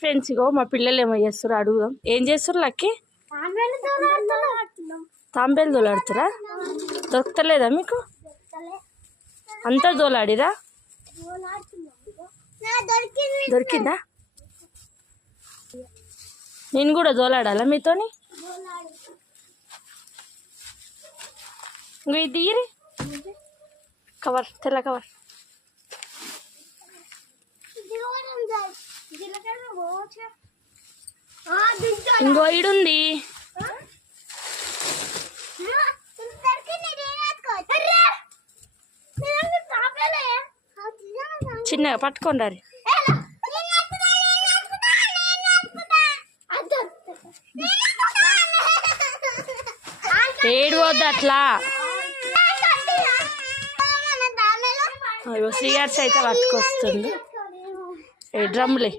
Friends ఇగో మా పిల్లలు ఏమో చేస్తారు అడుగుదాం. ఏం చేస్తారు లక్కీ? తాంబేలు దోలాడుతురా? దొరుకుతలేదా మీకు? అంతా దోలాడిరా? దొరికిందా? నేను కూడా దోలాడాలా మీతోని? ఇంకో ఇది తీయరి కవర్, తెల్ల కవర్. ఇంకో ఇడుంది. చిన్నగా పట్టుకోండి. రీ ఏడు వద్దు అట్లా. శ్రీయార్స్ అయితే పట్టుకొస్తుంది. డ్రమ్లే